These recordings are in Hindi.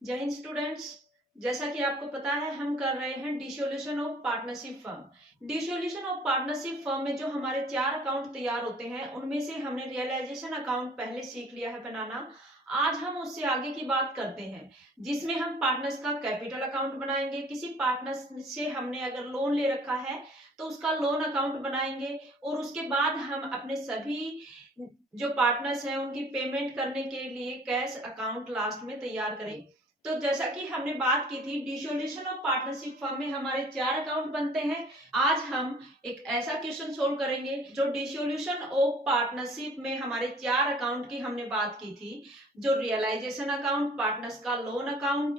जय हिंद स्टूडेंट्स। जैसा कि आपको पता है हम कर रहे हैं dissolution of partnership firm. Dissolution of partnership firm में जो हमारे 4 अकाउंट तैयार होते हैं उनमें से हमने रियलाइजेशन अकाउंट पहले सीख लिया है बनाना। आज हम उससे आगे की बात करते हैं जिसमें हम पार्टनर्स का कैपिटल अकाउंट बनाएंगे। किसी पार्टनर्स से हमने अगर लोन ले रखा है तो उसका लोन अकाउंट बनाएंगे और उसके बाद हम अपने सभी जो पार्टनर्स हैं उनकी पेमेंट करने के लिए कैश अकाउंट लास्ट में तैयार करें। तो जैसा कि हमने बात की थी डिसोल्यूशन ऑफ पार्टनरशिप फर्म में हमारे 4 अकाउंट बनते हैं। आज हम एक ऐसा क्वेश्चन सोल्व करेंगे जो डिसोल्यूशन ऑफ पार्टनरशिप में हमारे 4 अकाउंट की हमने बात की थी, जो रियलाइजेशन अकाउंट, पार्टनर्स का लोन अकाउंट,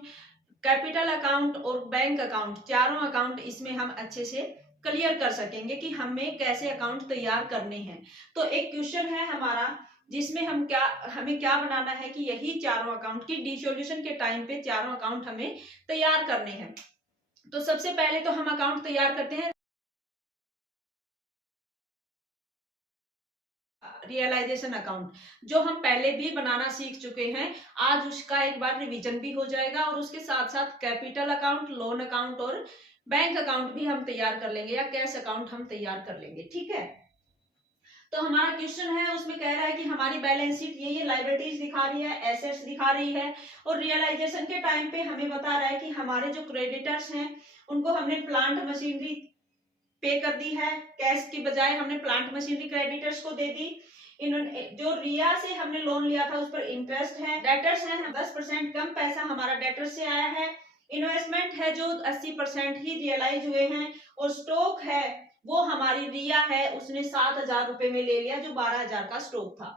कैपिटल अकाउंट और बैंक अकाउंट, चारों अकाउंट इसमें हम अच्छे से क्लियर कर सकेंगे कि हमें कैसे अकाउंट तैयार करने हैं। तो एक क्वेश्चन है हमारा जिसमें हमें क्या बनाना है कि यही चारों अकाउंट की डिसोल्यूशन के टाइम पे चारों अकाउंट हमें तैयार करने हैं। तो सबसे पहले तो हम अकाउंट तैयार करते हैं रियलाइजेशन अकाउंट, जो हम पहले भी बनाना सीख चुके हैं। आज उसका एक बार रिवीजन भी हो जाएगा और उसके साथ साथ कैपिटल अकाउंट, लोन अकाउंट और बैंक अकाउंट भी हम तैयार कर लेंगे या कैश अकाउंट हम तैयार कर लेंगे। ठीक है, तो हमारा क्वेश्चन है उसमें कह रहा है कि हमारी बैलेंस शीट ये लाइबिलिटीज दिखा रही है, एसेट्स दिखा रही है और रियलाइजेशन के टाइम पे हमें बता रहा है कि हमारे जो क्रेडिटर्स हैं उनको हमने प्लांट मशीनरी पे कर दी है, कैश की बजाय हमने प्लांट मशीनरी क्रेडिटर्स को दे दी। इन्होंने जो रिया से हमने लोन लिया था उस पर इंटरेस्ट है। डेटर्स है 10% कम पैसा हमारा डेटर्स से आया है। इन्वेस्टमेंट है जो 80% ही रियलाइज हुए हैं और स्टॉक है वो हमारी रिया है, उसने 7,000 रुपए में ले लिया जो 12,000 का स्टॉक था।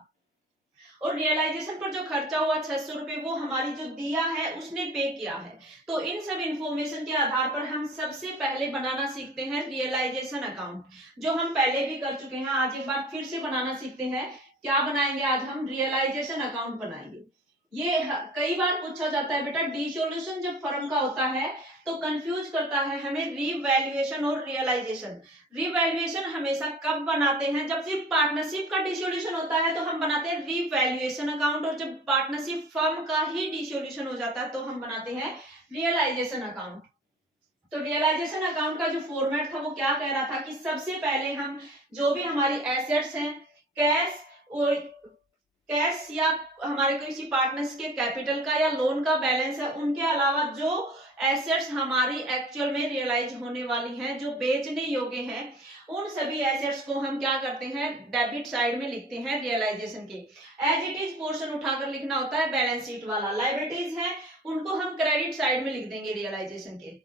और रियलाइजेशन पर जो खर्चा हुआ 600 रुपए वो हमारी जो दिया है उसने पे किया है। तो इन सब इंफॉर्मेशन के आधार पर हम सबसे पहले बनाना सीखते हैं रियलाइजेशन अकाउंट, जो हम पहले भी कर चुके हैं। आज एक बार फिर से बनाना सीखते हैं। क्या बनाएंगे आज हम? रियलाइजेशन अकाउंट बनाएंगे। ये कई बार पूछा जाता है बेटा, डिसोल्यूशन जब फर्म का होता है तो कंफ्यूज करता है हमें रीवैल्यूएशन और रियलाइजेशन। रिवैल्यूएशन हमेशा कब बनाते हैं? जब सिर्फ पार्टनरशिप का डिसोल्यूशन होता है तो हम बनाते हैं रिवैल्यूएशन अकाउंट, और जब पार्टनरशिप फर्म का ही डिसोल्यूशन हो जाता है तो हम बनाते हैं रियलाइजेशन अकाउंट। तो रियलाइजेशन अकाउंट का जो फॉर्मेट था वो क्या कह रहा था कि सबसे पहले हम जो भी हमारी एसेट्स हैं, कैश और कैश या हमारे किसी पार्टनर्स के कैपिटल का या लोन का बैलेंस है, उनके अलावा जो एसेट्स हमारी एक्चुअल में रियलाइज होने वाली हैं, जो बेचने योग्य हैं, उन सभी एसेट्स को हम क्या करते हैं? डेबिट साइड में लिखते हैं रियलाइजेशन के। एज इट इज पोर्शन उठाकर लिखना होता है बैलेंस शीट वाला। लाइबिलिटीज है उनको हम क्रेडिट साइड में लिख देंगे रियलाइजेशन के।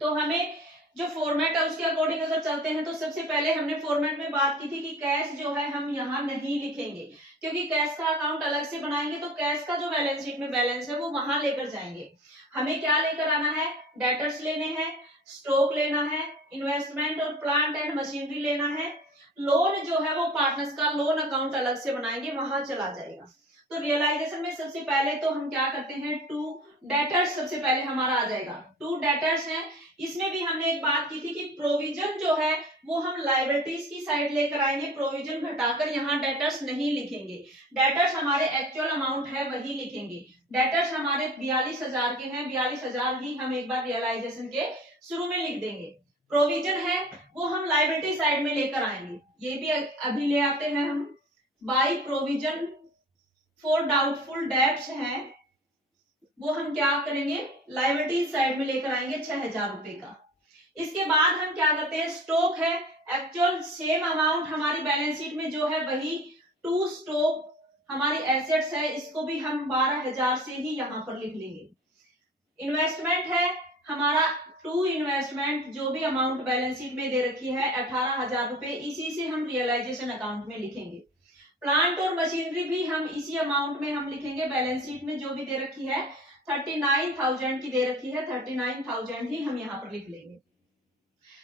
तो हमें जो फॉर्मेट है उसके अकॉर्डिंग अगर चलते हैं तो सबसे पहले हमने फॉर्मेट में बात की थी कि कैश जो है हम यहाँ नहीं लिखेंगे, क्योंकि कैश का अकाउंट अलग से बनाएंगे तो कैश का जो बैलेंस शीट में बैलेंस है वो वहां लेकर जाएंगे। हमें क्या लेकर आना है? डेटर्स लेने हैं, स्टॉक लेना है, इन्वेस्टमेंट और प्लांट एंड मशीनरी लेना है। लोन जो है वो पार्टनर्स का लोन अकाउंट अलग से बनाएंगे, वहां चला जाएगा। तो रियलाइजेशन में सबसे पहले तो हम क्या करते हैं? टू डेटर्स सबसे पहले हमारा आ जाएगा। टू डेटर्स हैं, इसमें भी हमने एक बात की थी कि प्रोविजन जो है वो हम लाइबिलिटीज की साइड लेकर आएंगे, प्रोविजन घटाकर यहाँ डेटर्स नहीं लिखेंगे। डेटर्स हमारे एक्चुअल अमाउंट है वही लिखेंगे। डेटर्स हमारे 42,000 के हैं, 42,000 ही हम एक बार रियलाइजेशन के शुरू में लिख देंगे। प्रोविजन है वो हम लाइबिलिटी साइड में लेकर आएंगे, ये भी अभी ले आते हैं हम। By provision for doubtful debts हैं वो हम क्या करेंगे? लाइबिलिटीज साइड में लेकर आएंगे 6,000 रुपए का। इसके बाद हम क्या करते हैं? स्टॉक है, एक्चुअल सेम अमाउंट हमारी बैलेंस शीट में जो है वही टू स्टॉक हमारी एसेट्स है, इसको भी हम 12,000 से ही यहाँ पर लिख लेंगे। इन्वेस्टमेंट है हमारा टू इन्वेस्टमेंट, जो भी अमाउंट बैलेंस शीट में दे रखी है 18,000 रुपए, इसी से हम रियलाइजेशन अकाउंट में लिखेंगे। प्लांट और मशीनरी भी हम इसी अमाउंट में हम लिखेंगे, बैलेंस शीट में जो भी दे रखी है 39,000 की दे रखी है, 39,000 ही हम यहाँ पर लिख लेंगे।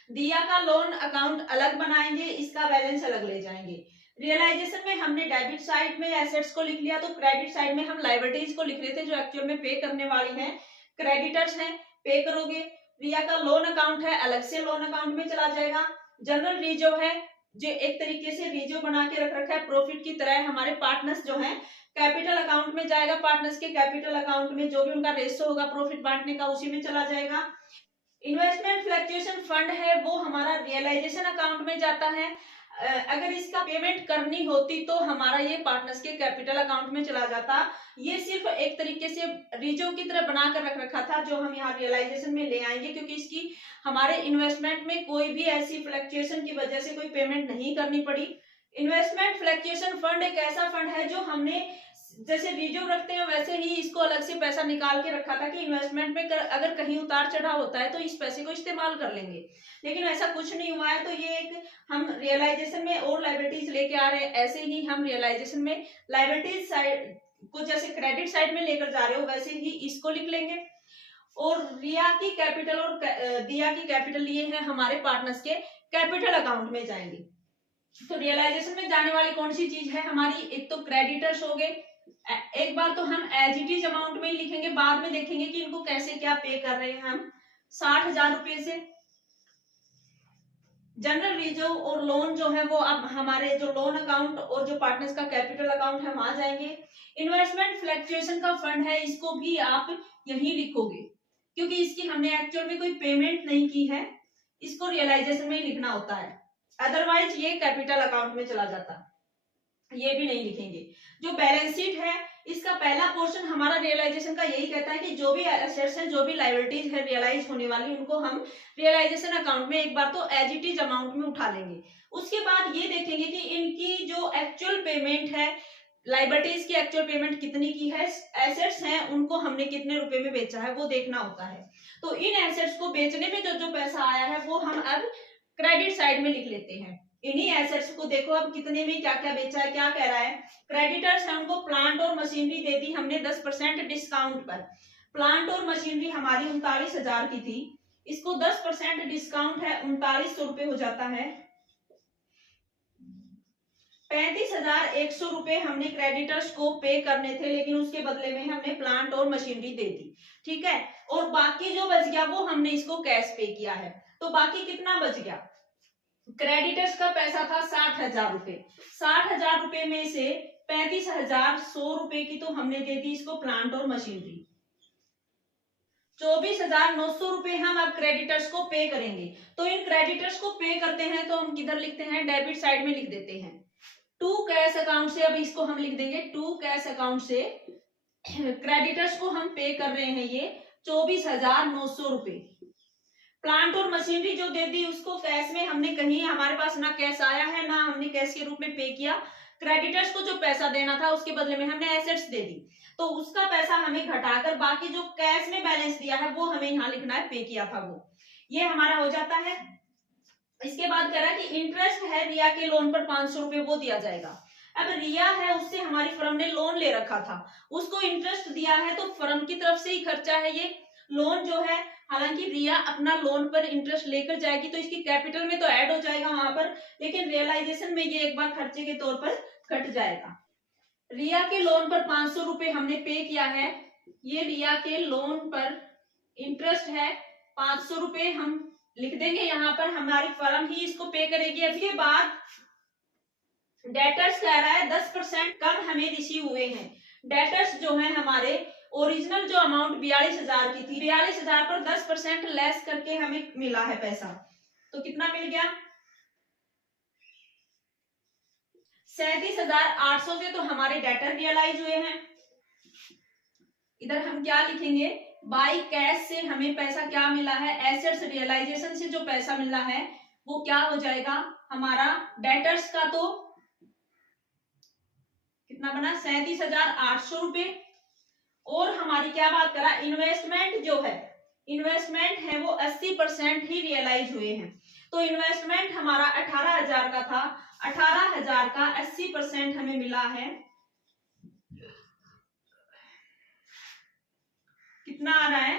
दिया का लोन अकाउंट अलग बनाएंगे, इसका बैलेंस अलग ले जाएंगे। रियलाइजेशन में हमने डेबिट साइड में एसेट्स को लिख लिया, तो क्रेडिट साइड में हम लाइबिलिटीज को लिख रहे थे जो एक्चुअल में पे करने वाली हैं, क्रेडिटर्स हैं, पे करोगे। रिया का लोन अकाउंट है अलग से लोन अकाउंट में चला जाएगा। जनरल रिजर्व है जो एक तरीके से रिजर्व बना के रख रखा है प्रॉफिट की तरह, हमारे पार्टनर्स जो हैं कैपिटल अकाउंट में जाएगा, पार्टनर्स के कैपिटल अकाउंट में जो भी उनका रेशो होगा प्रॉफिट बांटने का उसी में चला जाएगा। इन्वेस्टमेंट फ्लक्चुएशन फंड है वो हमारा रियलाइजेशन अकाउंट में जाता है। अगर इसका पेमेंट करनी होती तो हमारा ये पार्टनर्स के कैपिटल अकाउंट में चला जाता। ये सिर्फ एक तरीके से रिजर्व की तरह बनाकर रख रखा था जो हम यहाँ रियलाइजेशन में ले आएंगे, क्योंकि इसकी हमारे इन्वेस्टमेंट में कोई भी ऐसी फ्लक्चुएशन की वजह से कोई पेमेंट नहीं करनी पड़ी। इन्वेस्टमेंट फ्लक्चुएशन फंड एक ऐसा फंड है जो हमने जैसे रिजर्व रखते हैं वैसे ही इसको अलग से पैसा निकाल के रखा था कि इन्वेस्टमेंट में अगर कहीं उतार चढ़ाव होता है तो इस पैसे को इस्तेमाल कर लेंगे, लेकिन ऐसा कुछ नहीं हुआ है। तो ये एक हम रियलाइजेशन में और लायबिलिटीज लेके आ रहे हैं, ऐसे ही हम रियलाइजेशन में लायबिलिटीज साइड को जैसे क्रेडिट साइड में लेकर जा रहे हो वैसे ही इसको लिख लेंगे। और रिया की कैपिटल और दिया की कैपिटल लिए हैं हमारे पार्टनर्स के कैपिटल अकाउंट में जाएंगे। तो रियलाइजेशन में जाने वाली कौन सी चीज है हमारी, एक तो क्रेडिटर्स हो गए। एक बार तो हम एज इट इज अमाउंट में ही लिखेंगे, बाद में देखेंगे कि इनको कैसे क्या पे कर रहे हैं हम। 60,000 रुपए से जनरल रिजर्व और लोन जो है वो अब हमारे जो लोन अकाउंट और जो पार्टनर्स का कैपिटल अकाउंट है वहां जाएंगे। इन्वेस्टमेंट फ्लक्चुएशन का फंड है, इसको भी आप यही लिखोगे क्योंकि इसकी हमने एक्चुअल में कोई पेमेंट नहीं की है, इसको रियलाइजेशन में ही लिखना होता है, अदरवाइज ये कैपिटल अकाउंट में चला जाता, ये भी नहीं लिखेंगे। जो बैलेंस शीट है इसका पहला पोर्शन हमारा रियलाइजेशन का यही कहता है कि जो भी एसेट्स हैं जो भी लायबिलिटीज है रियलाइज होने वाली उनको हम रियलाइजेशन अकाउंट में एक बार तो एज इट इज अमाउंट में उठा लेंगे। उसके बाद ये देखेंगे कि इनकी जो एक्चुअल पेमेंट है, लायबिलिटीज की एक्चुअल पेमेंट कितनी की है, एसेट्स हैं उनको हमने कितने रुपए में बेचा है वो देखना होता है। तो इन एसेट्स को बेचने में जो जो पैसा आया है वो हम अब क्रेडिट साइड में लिख लेते हैं। इन्हीं एसेट्स को देखो अब कितने में क्या क्या बेचा है, क्या कह रहा है। क्रेडिटर्स है उनको प्लांट और मशीनरी दे दी हमने 10% डिस्काउंट पर। प्लांट और मशीनरी हमारी 39,000 की थी, इसको 10% डिस्काउंट है 3900 रुपए हो जाता है। 35,100 रुपए हमने क्रेडिटर्स को पे करने थे, लेकिन उसके बदले में हमने प्लांट और मशीनरी दे दी, ठीक है। और बाकी जो बच गया वो हमने इसको कैश पे किया है। तो बाकी कितना बच गया, क्रेडिटर्स का पैसा था 60,000 रुपए, 60,000 रुपए में से 35,100 रुपए की तो हमने दे दी इसको प्लांट और मशीनरी। 24,900 रुपए हम अब क्रेडिटर्स को पे करेंगे। तो इन क्रेडिटर्स को पे करते हैं तो हम किधर लिखते हैं, डेबिट साइड में लिख देते हैं। टू कैश अकाउंट से अब इसको हम लिख देंगे, टू कैश अकाउंट से क्रेडिटर्स को हम पे कर रहे हैं ये 24,900 रुपए। प्लांट और मशीनरी जो दे दी उसको कैश में हमने कहीं हमारे पास ना कैश आया है ना हमने कैश के रूप में पे किया। क्रेडिटर्स को जो पैसा देना था उसके बदले में हमने एसेट्स दे दी, तो उसका पैसा हमें घटाकर बाकी जो कैश में बैलेंस दिया है वो हमें यहाँ लिखना है, पे किया था वो, ये हमारा हो जाता है। इसके बाद कह रहा है कि इंटरेस्ट है रिया के लोन पर 500 रुपए वो दिया जाएगा। अब रिया है उससे हमारी फर्म ने लोन ले रखा था, उसको इंटरेस्ट दिया है तो फर्म की तरफ से ही खर्चा है ये लोन जो है। हालांकि रिया अपना लोन पर इंटरेस्ट लेकर जाएगी तो इसकी कैपिटल में तो ऐड हो जाएगा वहां पर, लेकिन रियलाइजेशन में ये एक बार खर्चे के तौर पर कट जाएगा। रिया के लोन पर 500 रुपए हमने पे किया है, ये रिया के लोन पर इंटरेस्ट है 500 रुपए हम लिख देंगे यहाँ पर, हमारी फर्म ही इसको पे करेगी। इसके बाद डेटर्स कह रहा है 10% कम हमें रिसीव हुए हैं। डेटर्स जो है हमारे ओरिजिनल जो अमाउंट 42,000 की थी, 42,000 पर 10% लेस करके हमें मिला है पैसा, तो कितना मिल गया 37,800 से तो हमारे डेटर रियलाइज हुए हैं। इधर हम क्या लिखेंगे, बाई कैश से हमें पैसा क्या मिला है, एसेट्स रियलाइजेशन से जो पैसा मिला है वो क्या हो जाएगा हमारा, डेटर्स का तो कितना बना 37,800 रुपए। और हमारी क्या बात करा, इन्वेस्टमेंट जो है, इन्वेस्टमेंट है वो 80% ही रियलाइज हुए हैं। तो इन्वेस्टमेंट हमारा 18,000 का था, 18,000 का 80% हमें मिला है, कितना आ रहा है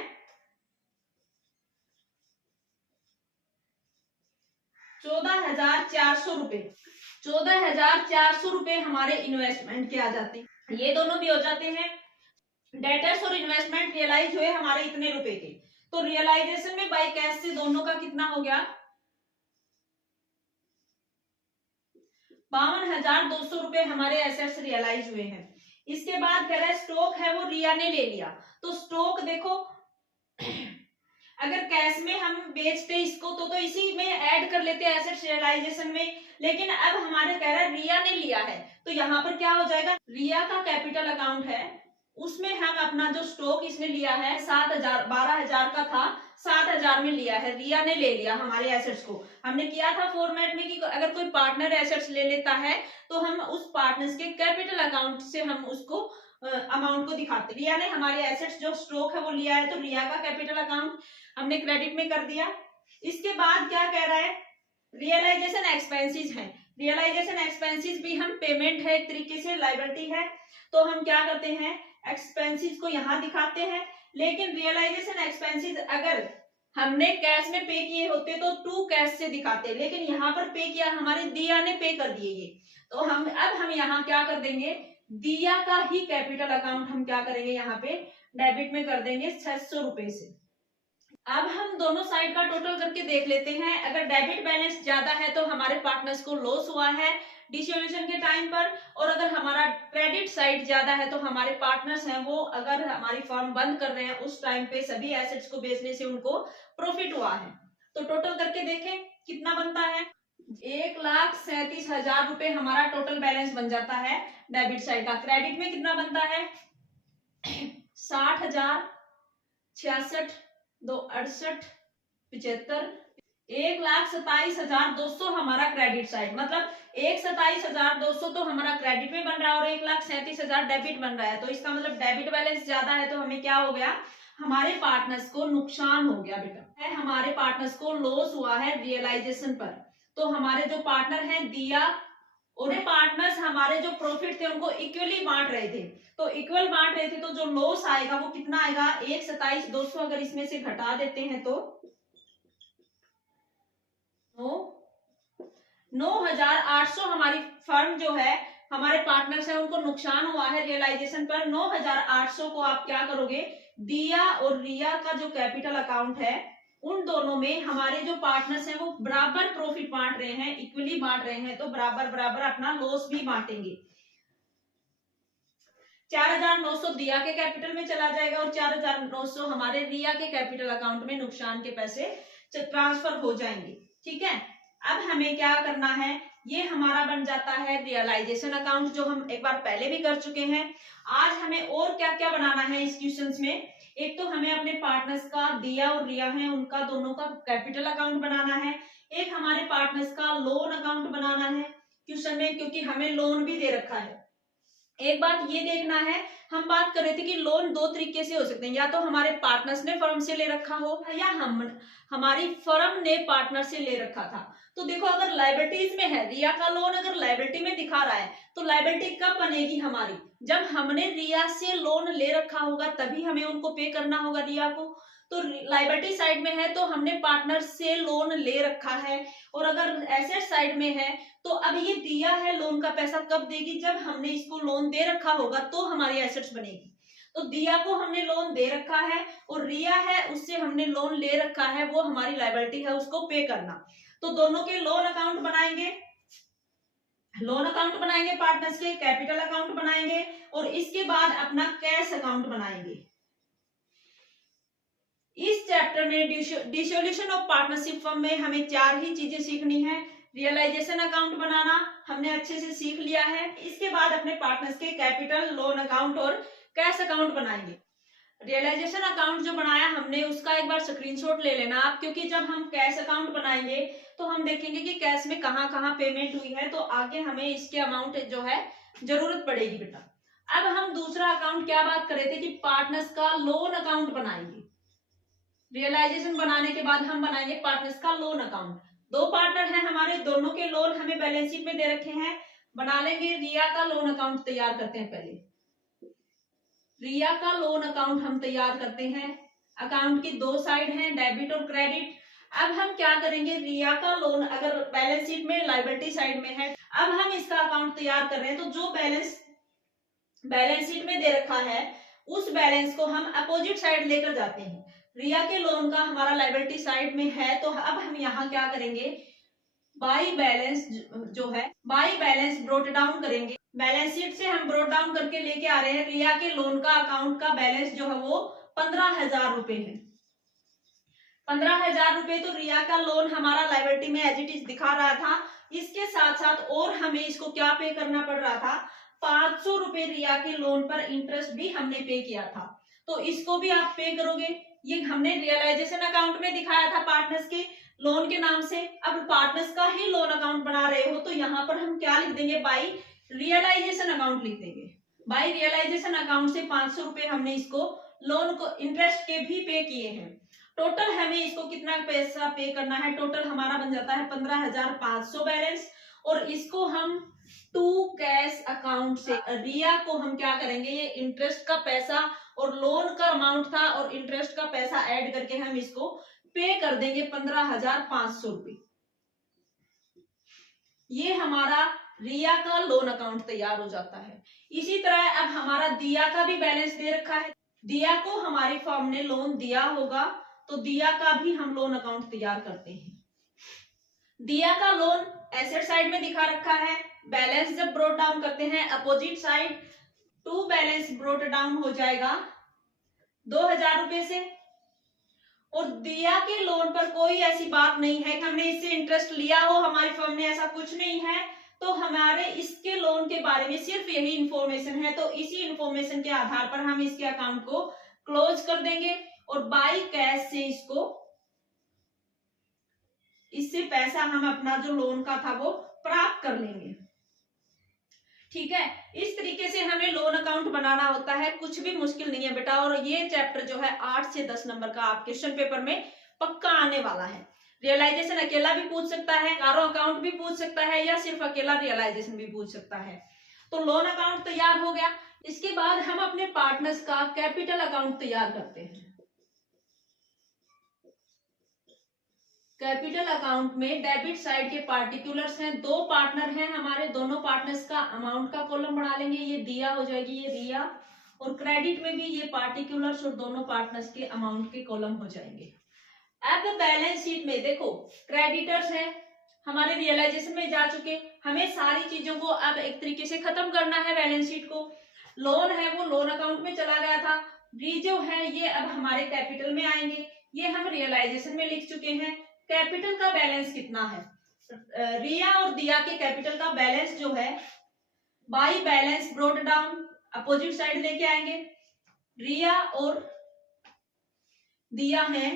14,400 रुपए। 14,400 रुपए हमारे इन्वेस्टमेंट के आ जाते हैं, ये दोनों भी हो जाते हैं। डेटर्स और इन्वेस्टमेंट रियलाइज हुए हमारे इतने रुपए के, तो रियलाइजेशन में बाई कैश से दोनों का कितना हो गया 52,200 रुपए हमारे एसेट्स रियलाइज हुए हैं। इसके बाद कह रहा है स्टॉक है वो रिया ने ले लिया, तो स्टॉक देखो अगर कैश में हम बेचते इसको तो इसी में ऐड कर लेते हैं एसेट रियलाइजेशन में, लेकिन अब हमारे कह रहा है रिया ने लिया है, तो यहाँ पर क्या हो जाएगा, रिया का कैपिटल अकाउंट है उसमें हम अपना जो स्टॉक इसने लिया है 7,000 12,000 का था 7,000 में लिया है, रिया ने ले लिया हमारे एसेट्स को। हमने किया था फॉर्मेट में कि अगर कोई पार्टनर एसेट्स ले लेता है तो हम उस पार्टनर्स के कैपिटल अकाउंट से हम उसको अमाउंट को दिखाते। रिया ने हमारे एसेट्स जो स्टॉक है वो लिया है, तो रिया का कैपिटल अकाउंट हमने क्रेडिट में कर दिया। इसके बाद क्या कह रहा है, रियलाइजेशन एक्सपेंसेस है, रियलाइजेशन एक्सपेंसेस भी हम पेमेंट है एक तरीके से, लायबिलिटी है, तो हम क्या करते हैं एक्सपेंसेस को यहाँ दिखाते हैं। लेकिन रियलाइजेशन एक्सपेंसेस अगर हमने कैश में पे किए होते तो टू कैश से दिखाते, लेकिन यहाँ पर पे किया हमारे दिया ने पे कर दिए ये, तो हम यहाँ क्या कर देंगे, दिया का ही कैपिटल अकाउंट हम क्या करेंगे यहाँ पे डेबिट में कर देंगे 600 रुपए से। अब हम दोनों साइड का टोटल करके देख लेते हैं। अगर डेबिट बैलेंस ज्यादा है तो हमारे पार्टनर्स को लॉस हुआ है डिसोल्यूशन के टाइम पर, और अगर हमारा क्रेडिट साइड ज्यादा है तो हमारे पार्टनर्स हैं वो अगर हमारी फर्म बंद कर रहे हैं उस टाइम पे सभी एसेट्स को बेचने से उनको प्रॉफिट हुआ है। तो टोटल करके देखें कितना बनता है, 1,37,000 रुपए हमारा टोटल बैलेंस बन जाता है डेबिट साइड का। क्रेडिट में कितना बनता है 60,000, 66, 2 68, 75, 1,27,200 हमारा क्रेडिट साइड, मतलब 1,27,200 तो हमारा क्रेडिट में बन रहा है और 1,37,000 डेबिट बन रहा है। तो इसका मतलब डेबिट बैलेंस ज्यादा है तो हमें क्या हो गया, हमारे पार्टनर्स को नुकसान हो गया बेटा, हमारे पार्टनर्स को लॉस हुआ है रियलाइजेशन पर। तो हमारे जो पार्टनर हैं दिया और पार्टनर्स हमारे जो प्रॉफिट थे उनको इक्वली बांट रहे थे, तो इक्वल बांट रहे थे तो जो लॉस आएगा वो कितना आएगा, 1,27,200 अगर इसमें से घटा देते हैं तो 9,800 हमारी फर्म जो है हमारे पार्टनर्स है उनको नुकसान हुआ है रियलाइजेशन पर। 9,800 को आप क्या करोगे, दिया और रिया का जो कैपिटल अकाउंट है उन दोनों में हमारे जो पार्टनर्स हैं वो बराबर प्रॉफिट बांट रहे हैं, इक्वली बांट रहे हैं, तो बराबर बराबर अपना लॉस भी बांटेंगे। 4,900 दिया के कैपिटल में चला जाएगा और 4,900 हमारे रिया के कैपिटल अकाउंट में नुकसान के पैसे ट्रांसफर हो जाएंगे। ठीक है, अब हमें क्या करना है, ये हमारा बन जाता है रियलाइजेशन अकाउंट जो हम एक बार पहले भी कर चुके हैं। आज हमें और क्या क्या बनाना है इस क्वेश्चंस में, एक तो हमें अपने पार्टनर्स का दिया और रिया है उनका दोनों का कैपिटल अकाउंट बनाना है, एक हमारे पार्टनर्स का लोन अकाउंट बनाना है क्वेश्चन में, क्योंकि हमें लोन भी दे रखा है। एक बात ये देखना है, हम बात कर रहे थे कि लोन दो तरीके से हो सकते हैं, या तो हमारे पार्टनर्स ने फर्म से ले रखा हो या हमारी फर्म ने पार्टनर से ले रखा था। तो देखो अगर लायबिलिटीज में है, रिया का लोन अगर लायबिलिटी में दिखा रहा है तो लायबिलिटी कब बनेगी हमारी, जब हमने रिया से लोन ले रखा होगा तभी हमें उनको पे करना होगा रिया को। तो लायबिलिटी साइड में है तो हमने पार्टनर से लोन ले रखा है, और अगर एसेट साइड में है तो अब ये दिया है लोन का पैसा कब देगी, जब हमने इसको लोन दे रखा होगा तो हमारी एसेट्स बनेगी। तो दिया को हमने लोन दे रखा है और रिया है उससे हमने लोन ले रखा है, वो हमारी लायबिलिटी है उसको पे करना। तो दोनों के लोन अकाउंट बनाएंगे, लोन अकाउंट बनाएंगे, पार्टनर्स के कैपिटल अकाउंट बनाएंगे और इसके बाद अपना कैश अकाउंट बनाएंगे। इस चैप्टर में डिसोल्यूशन ऑफ पार्टनरशिप फर्म में हमें 4 ही चीजें सीखनी है। रियलाइजेशन अकाउंट बनाना हमने अच्छे से सीख लिया है, इसके बाद अपने पार्टनर्स के कैपिटल, लोन अकाउंट और कैश अकाउंट बनाएंगे। रियलाइजेशन अकाउंट जो बनाया हमने उसका एक बार स्क्रीनशॉट ले लेना आप, क्योंकि जब हम कैश अकाउंट बनाएंगे तो हम देखेंगे कि कैश में कहाँ कहाँ पेमेंट हुई है, तो आगे हमें इसके अमाउंट जो है जरूरत पड़ेगी बेटा। अब हम दूसरा अकाउंट क्या बात कर रहे थे कि पार्टनर्स का लोन अकाउंट बनाएंगे। रियलाइजेशन बनाने के बाद हम बनाएंगे पार्टनर्स का लोन अकाउंट। 2 पार्टनर हैं हमारे, दोनों के लोन हमें बैलेंस शीट में दे रखे हैं, बना लेंगे। रिया का लोन अकाउंट तैयार करते हैं, पहले रिया का लोन अकाउंट हम तैयार करते हैं। अकाउंट की 2 साइड हैं, डेबिट और क्रेडिट। अब हम क्या करेंगे, रिया का लोन अगर बैलेंस शीट में लायबिलिटी साइड में है, अब हम इसका अकाउंट तैयार कर रहे हैं, तो जो बैलेंस शीट में दे रखा है उस बैलेंस को हम अपोजिट साइड लेकर जाते हैं। रिया के लोन का हमारा लायबिलिटी साइड में है, तो अब हम यहाँ क्या करेंगे, बाई बैलेंस जो है बाई बैलेंस ब्रोट डाउन करेंगे। बैलेंस शीट से हम ब्रोट डाउन करके लेके आ रहे हैं, रिया के लोन का अकाउंट का बैलेंस जो है वो 15,000 रुपए है। 15,000 रुपए तो रिया का लोन हमारा लायबिलिटी में एज इट इज दिखा रहा था। इसके साथ साथ और हमें इसको क्या पे करना पड़ रहा था, 500 रुपए रिया के लोन पर इंटरेस्ट भी हमने पे किया था, तो इसको भी आप पे करोगे। ये हमने रियलाइजेशन अकाउंट में दिखाया था पार्टनर्स के लोन के नाम से, अब पार्टनर्स का ही लोन अकाउंट बना रहे हो तो यहाँ पर हम क्या लिख देंगे, बाई रियलाइजेशन अकाउंट लिख देंगे। बाई रियलाइजेशन अकाउंट से 500 रुपए हमने इसको लोन को इंटरेस्ट के भी पे किए हैं। टोटल हमें इसको कितना पैसा पे करना है, टोटल हमारा बन जाता है 15,500 बैलेंस। और इसको हम टू कैश अकाउंट से रिया को हम क्या करेंगे, ये इंटरेस्ट का पैसा और लोन का अमाउंट था और इंटरेस्ट का पैसा ऐड करके हम इसको पे कर देंगे 15,500 रुपए। ये हमारा रिया का लोन अकाउंट तैयार हो जाता है। इसी तरह अब हमारा दिया का भी बैलेंस दे रखा है, दिया को हमारी फर्म ने लोन दिया होगा तो दिया का भी हम लोन अकाउंट तैयार करते हैं। दिया का लोन एसेट साइड में दिखा रखा है, बैलेंस जब ब्रोट डाउन करते हैं opposite side to balance brought down हो जाएगा 2,000 रुपए से। और दिया के लोन पर कोई ऐसी बात नहीं है कि हमने इससे इंटरेस्ट लिया हो हमारी फर्म ने, ऐसा कुछ नहीं है। तो हमारे इसके लोन के बारे में सिर्फ यही इंफॉर्मेशन है, तो इसी इंफॉर्मेशन के आधार पर हम इसके अकाउंट को क्लोज कर देंगे और बाई कैश से इससे पैसा हम अपना जो लोन का था वो प्राप्त कर लेंगे। ठीक है, इस तरीके से हमें लोन अकाउंट बनाना होता है, कुछ भी मुश्किल नहीं है बेटा। और ये चैप्टर जो है 8 से 10 नंबर का आप क्वेश्चन पेपर में पक्का आने वाला है। रियलाइजेशन अकेला भी पूछ सकता है, चारों अकाउंट भी पूछ सकता है, या सिर्फ अकेला रियलाइजेशन भी पूछ सकता है। तो लोन अकाउंट तैयार हो गया। इसके बाद हम अपने पार्टनर्स का कैपिटल अकाउंट तैयार करते हैं। कैपिटल अकाउंट में डेबिट साइड के पार्टिकुलर्स हैं, दो पार्टनर हैं हमारे, दोनों पार्टनर्स का अमाउंट का कॉलम बना लेंगे, ये दिया हो जाएगी, ये रिया। और क्रेडिट में भी ये पार्टिकुलर्स और दोनों पार्टनर्स के अमाउंट के कॉलम हो जाएंगे। अब बैलेंस शीट में देखो क्रेडिटर्स हैं हमारे रियलाइजेशन में जा चुके, हमें सारी चीजों को अब एक तरीके से खत्म करना है बैलेंस शीट को। लोन है वो लोन अकाउंट में चला गया था, रिजर्व है ये अब हमारे कैपिटल में आएंगे, ये हम रियलाइजेशन में लिख चुके हैं। कैपिटल का बैलेंस कितना है, रिया और दिया के कैपिटल का बैलेंस जो है by balance brought down opposite side लेके आएंगे। रिया और दिया है,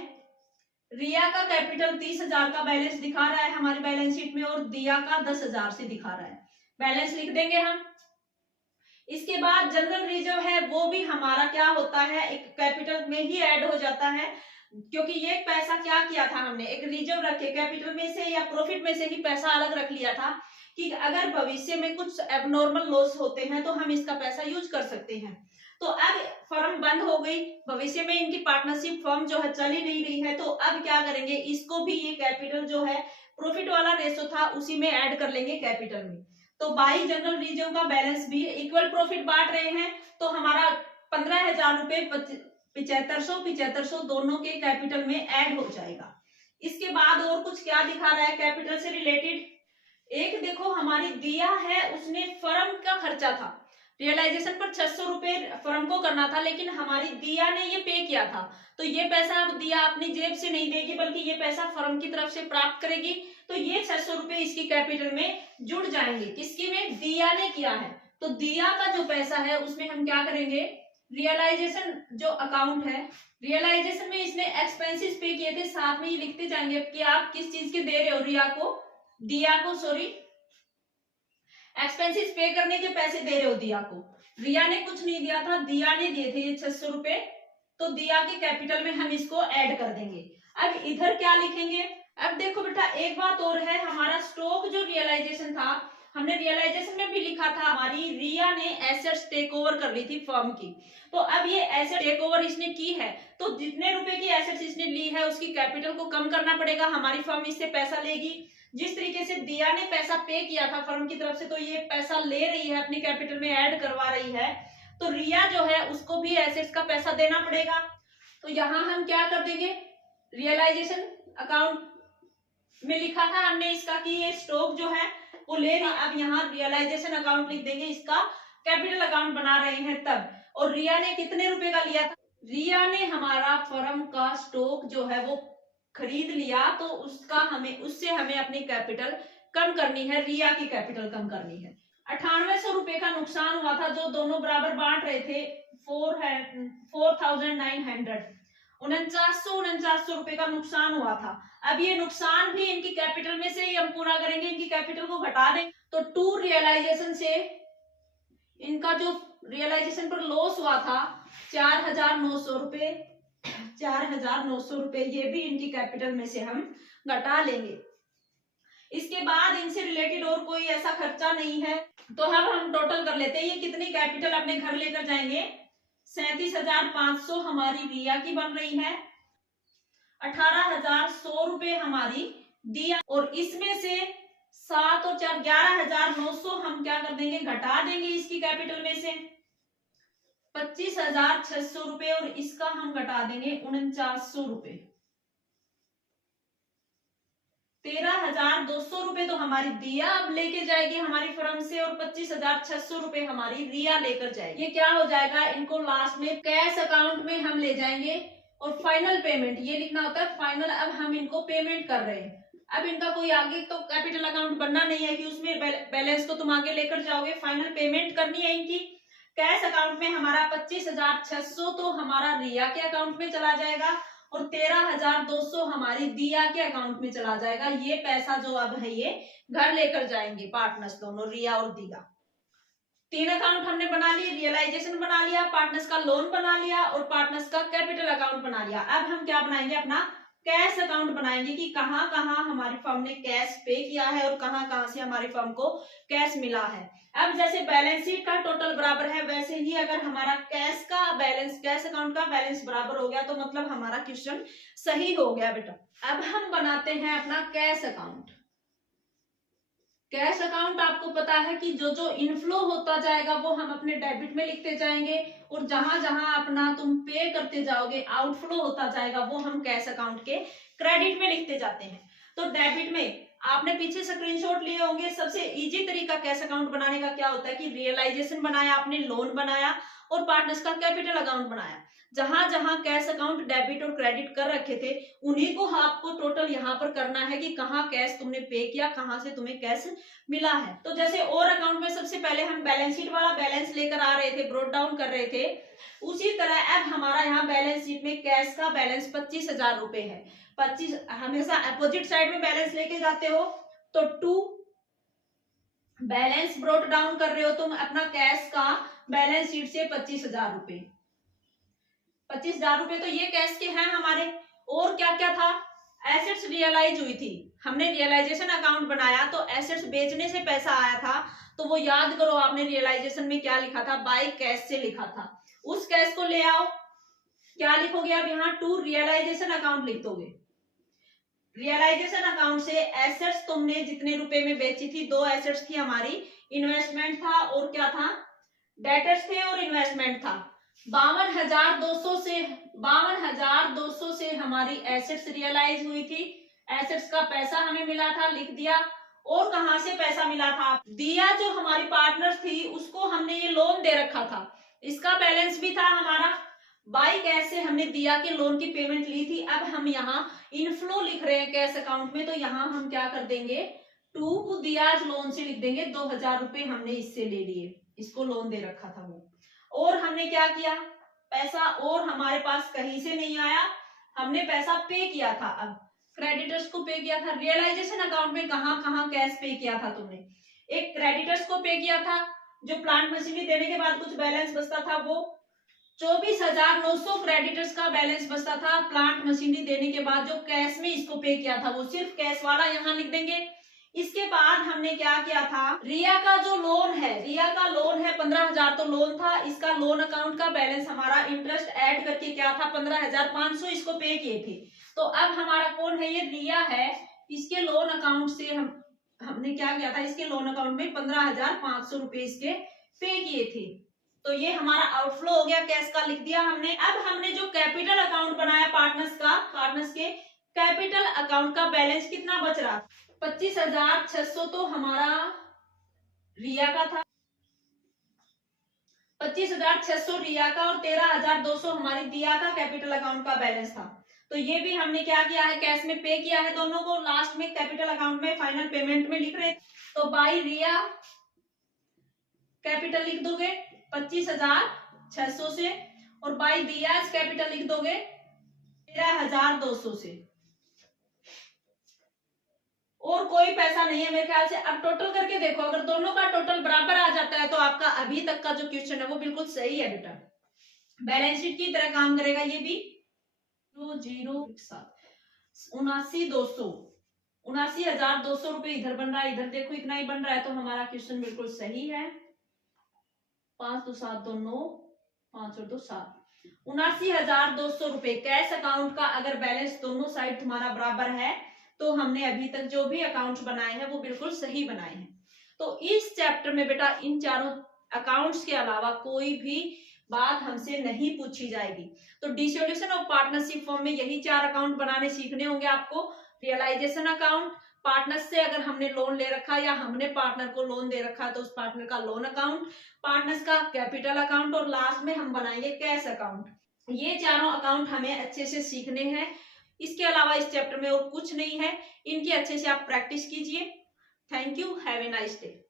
रिया का कैपिटल 30,000 का बैलेंस दिखा रहा है हमारी बैलेंस शीट में और दिया का 10,000 से दिखा रहा है, बैलेंस लिख देंगे हम। इसके बाद जनरल रिजर्व है वो भी हमारा क्या होता है, एक कैपिटल में ही ऐड हो जाता है, क्योंकि ये पैसा क्या किया था हमने, एक रिजर्व रखे कैपिटल में से या प्रॉफिट में से ही पैसा अलग रख लिया था कि अगर भविष्य में कुछ एबनॉर्मल लॉस होते हैं तो हम इसका पैसा यूज कर सकते हैं। तो अब फर्म बंद हो गई, भविष्य में इनकी पार्टनरशिप फर्म जो है चल ही नहीं रही है, तो अब क्या करेंगे, इसको भी ये कैपिटल जो है प्रॉफिट वाला रेशो था उसी में ऐड कर लेंगे कैपिटल में। तो बाई जनरल रिजर्व का बैलेंस भी इक्वल प्रॉफिट बांट रहे हैं, तो हमारा 15,000 रुपए 7500 दोनों के कैपिटल में ऐड हो जाएगा। इसके बाद और कुछ क्या दिखा रहा है कैपिटल से रिलेटेड, एक देखो हमारी दिया है उसने फर्म का खर्चा था, रियलाइजेशन पर 600 रुपए फर्म को करना था, लेकिन हमारी दिया ने ये पे किया था, तो ये पैसा अब दिया अपनी जेब से नहीं देगी बल्कि ये पैसा फर्म की तरफ से प्राप्त करेगी। तो ये 600 रुपए इसकी कैपिटल में जुड़ जाएंगे, किसकी में, दिया ने किया है। तो दिया का जो पैसा है उसमें हम क्या करेंगे, रियलाइजेशन जो अकाउंट है, रियलाइजेशन में इसने एक्सपेंसेस पे किए थे, साथ में ये लिखते जाएंगे कि आप किस चीज के दे रहे हो, दिया को सॉरी एक्सपेंसेस पे करने के पैसे दे रहे हो दिया को। रिया ने कुछ नहीं दिया था, दिया ने दिए थे ये 600 रुपए, तो दिया के कैपिटल में हम इसको ऐड कर देंगे। अब इधर क्या लिखेंगे, अब देखो बेटा एक बात और है, हमारा स्टॉक जो रियलाइजेशन था हमने रियलाइजेशन में भी लिखा था, हमारी रिया ने एसेट्स टेक ओवर कर ली थी फर्म की, तो अब ये एसेट टेक ओवर इसने की है, तो जितने रुपए की एसेट्स इसने ली है उसकी कैपिटल को कम करना पड़ेगा, हमारी फर्म इससे पैसा लेगी। जिस तरीके से दिया ने पैसा पे किया था फर्म की तरफ से, तो ये पैसा ले रही है अपनी कैपिटल में ऐड करवा रही है, तो रिया जो है उसको भी एसेट्स का पैसा देना पड़ेगा। तो यहाँ हम क्या कर देंगे, रियलाइजेशन अकाउंट में लिखा था हमने इसका कि ये स्टॉक जो है वो ले रही, अब यहाँ रियलाइजेशन अकाउंट लिख देंगे, इसका कैपिटल अकाउंट बना रहे हैं तब। और रिया ने कितने रुपए का लिया था? रिया ने हमारा फर्म का स्टॉक जो है वो खरीद लिया, तो उससे हमें अपनी कैपिटल कम करनी है, रिया की कैपिटल कम करनी है। 9800 रुपए का नुकसान हुआ था, जो दोनों बराबर बांट रहे थे, 4900 4900 रुपए का नुकसान हुआ था। अब ये नुकसान भी इनकी कैपिटल में से ही हम पूरा करेंगे, इनकी कैपिटल को घटा देंगे। तो टू रियलाइजेशन से इनका जो रियलाइजेशन पर लॉस हुआ था 4900 रुपए, 4900 रुपए ये भी इनकी कैपिटल में से हम घटा लेंगे। इसके बाद इनसे रिलेटेड और कोई ऐसा खर्चा नहीं है, तो अब हम टोटल कर लेते हैं। ये कितनी कैपिटल अपने घर लेकर जाएंगे? 37,500 हमारी रिया की बन रही है, 18,100 रुपए हमारी दिया, और इसमें से 7 और 4 11,900 हम क्या कर देंगे? घटा देंगे इसकी कैपिटल में से 25,600 रुपए, और इसका हम घटा देंगे 4900 रुपए। 13,200 रुपए तो हमारी दिया अब लेके जाएगी हमारी फर्म से, और 25,600 रुपए हमारी रिया लेकर जाएगी। ये क्या हो जाएगा? इनको लास्ट में कैश अकाउंट में हम ले जाएंगे, और फाइनल पेमेंट ये लिखना होता है फाइनल। अब हम इनको पेमेंट कर रहे हैं, अब इनका कोई आगे तो कैपिटल अकाउंट बनना नहीं है कि उसमें बैलेंस को तुम आगे लेकर जाओगे, फाइनल पेमेंट करनी है इनकी। कैश अकाउंट में हमारा 25,600 तो हमारा रिया के अकाउंट में चला जाएगा, और 13,200 हमारी दिया के अकाउंट में चला जाएगा। ये पैसा जो अब है ये घर लेकर जाएंगे पार्टनर्स दोनों, रिया और दिया। 3 अकाउंट हमने बना लिए, रियलाइजेशन बना लिया, पार्टनर्स का लोन बना लिया, और पार्टनर्स का कैपिटल अकाउंट बना लिया। अब हम क्या बनाएंगे? अपना कैश अकाउंट बनाएंगे कि कहां कहां हमारी फर्म ने कैश पे किया है और कहां कहां से हमारी फर्म को कैश मिला है। अब जैसे बैलेंस शीट का टोटल बराबर है, वैसे ही अगर हमारा कैश का बैलेंस, कैश अकाउंट का बैलेंस बराबर हो गया तो मतलब हमारा क्वेश्चन सही हो गया बेटा। अब हम बनाते हैं अपना कैश अकाउंट। कैश अकाउंट आपको पता है कि जो जो इनफ्लो होता जाएगा वो हम अपने डेबिट में लिखते जाएंगे, और जहां जहां अपना तुम पे करते जाओगे आउटफ्लो होता जाएगा वो हम कैश अकाउंट के क्रेडिट में लिखते जाते हैं। तो डेबिट में आपने पीछे स्क्रीनशॉट लिए होंगे। सबसे इजी तरीका कैश अकाउंट बनाने का क्या होता है कि रियलाइजेशन बनाया आपने, लोन बनाया, और पार्टनर्स का कैपिटल अकाउंट बनाया। जहां जहां कैश अकाउंट डेबिट और क्रेडिट कर रखे थे उन्हीं को आपको टोटल यहाँ पर करना है कि कहाँ कैश तुमने पे किया, कहाँ से तुम्हें कैश मिला है। तो जैसे और अकाउंट में सबसे पहले हम बैलेंस शीट वाला बैलेंस लेकर आ रहे थे, ब्रोट डाउन कर रहे थे, उसी तरह अब हमारा यहाँ बैलेंस शीट में कैश का बैलेंस 25,000 रुपए है। 25 हमेशा अपोजिट साइड में बैलेंस लेके जाते हो, तो टू बैलेंस ब्रोट डाउन कर रहे हो तुम अपना कैश का बैलेंस शीट से 25,000 रुपए। 25,000 रुपए तो ये कैश के हैं हमारे। और क्या क्या था? एसेट्स रियलाइज हुई थी, हमने रियलाइजेशन अकाउंट बनाया तो एसेट्स बेचने से पैसा आया था, तो वो याद करो आपने रियलाइजेशन में क्या लिखा था? बाय कैश से लिखा था। उस कैश को ले आओ, क्या लिखोगे? अब यहाँ टू रियलाइजेशन अकाउंट लिख दोगे। रियलाइजेशन अकाउंट से एसेट्स तुमने जितने रुपए में बेची थी, 2 एसेट्स थी हमारी, इन्वेस्टमेंट था और क्या था? डेटर्स थे और इन्वेस्टमेंट था। 52,200 से हमारी एसेट्स रियलाइज हुई थी, एसेट्स का पैसा हमें मिला था, लिख दिया। और कहां से पैसा मिला था? दिया जो हमारी पार्टनर थी उसको हमने ये लोन दे रखा था, इसका बैलेंस भी था हमारा। बाई कैश से हमने दिया के लोन की पेमेंट ली थी। अब हम यहाँ इनफ्लो लिख रहे हैं कैश अकाउंट में, तो यहाँ हम क्या कर देंगे? टू दियाज लोन से लिख देंगे। 2,000 रुपए हमने इससे ले लिए, इसको लोन दे रखा था वो। और हमने क्या किया? पैसा और हमारे पास कहीं से नहीं आया, हमने पैसा पे किया था। अब क्रेडिटर्स को पे किया था। रियलाइजेशन अकाउंट में कहां कहां कैश पे किया था तुमने? एक क्रेडिटर्स को पे किया था, जो प्लांट मशीनरी देने के बाद कुछ बैलेंस बचता था, वो 24,900 क्रेडिटर्स का बैलेंस बचता था प्लांट मशीनरी देने के बाद, जो कैश में इसको पे किया था, वो सिर्फ कैश वाला यहाँ लिख देंगे। इसके बाद हमने क्या किया था? रिया का जो लोन है, रिया का लोन है 15,000 तो लोन था, इसका लोन अकाउंट का बैलेंस हमारा इंटरेस्ट ऐड करके क्या था? 15,500 इसको पे किए थे। तो अब हमारा कौन है? ये रिया है, इसके लोन अकाउंट से हमने क्या किया था? इसके लोन अकाउंट में 15,500 रुपए इसके पे किए थे। तो ये हमारा आउटफ्लो हो गया, कैश का लिख दिया हमने। अब हमने जो कैपिटल अकाउंट बनाया पार्टनर्स का, पार्टनर्स के कैपिटल अकाउंट का बैलेंस कितना बच रहा? 25,600 तो हमारा रिया का था, 25,600 रिया का, और 13,200 हमारी दिया का कैपिटल अकाउंट का बैलेंस था। तो ये भी हमने क्या किया है, कैश में पे किया है दोनों को, लास्ट में कैपिटल अकाउंट में फाइनल पेमेंट में लिख रहे। तो बाई रिया कैपिटल लिख दोगे 25,600 से, और बाई दिया कैपिटल लिख दोगे 13,200 से, और कोई पैसा नहीं है मेरे ख्याल से। अब टोटल करके देखो, अगर दोनों का टोटल बराबर आ जाता है तो आपका अभी तक का जो क्वेश्चन है वो बिल्कुल सही है बेटा, बैलेंस शीट की तरह काम करेगा ये भी। 79,200 रुपए इधर बन रहा है, इधर देखो इतना ही बन रहा है, तो हमारा क्वेश्चन बिल्कुल सही है। 5 2 7 2 9, 5 और 2 7, 79,200 रुपए कैश अकाउंट का अगर बैलेंस दोनों साइड तुम्हारा बराबर है तो हमने अभी तक जो भी अकाउंट बनाए हैं वो बिल्कुल सही बनाए हैं। तो इस चैप्टर में बेटा इन चारों अकाउंट्स के अलावा कोई भी बात हमसे नहीं पूछी जाएगी। तो डिसोल्यूशन ऑफ पार्टनरशिप फॉर्म में यही 4 अकाउंट बनाने सीखने होंगे आपको। रियलाइजेशन अकाउंट, पार्टनर से अगर हमने लोन ले रखा या हमने पार्टनर को लोन दे रखा तो उस पार्टनर का लोन अकाउंट, पार्टनर्स का कैपिटल अकाउंट, और लास्ट में हम बनाएंगे कैश अकाउंट। ये चारों अकाउंट हमें अच्छे से सीखने हैं, इसके अलावा इस चैप्टर में और कुछ नहीं है। इनकी अच्छे से आप प्रैक्टिस कीजिए। Thank you, have a nice day.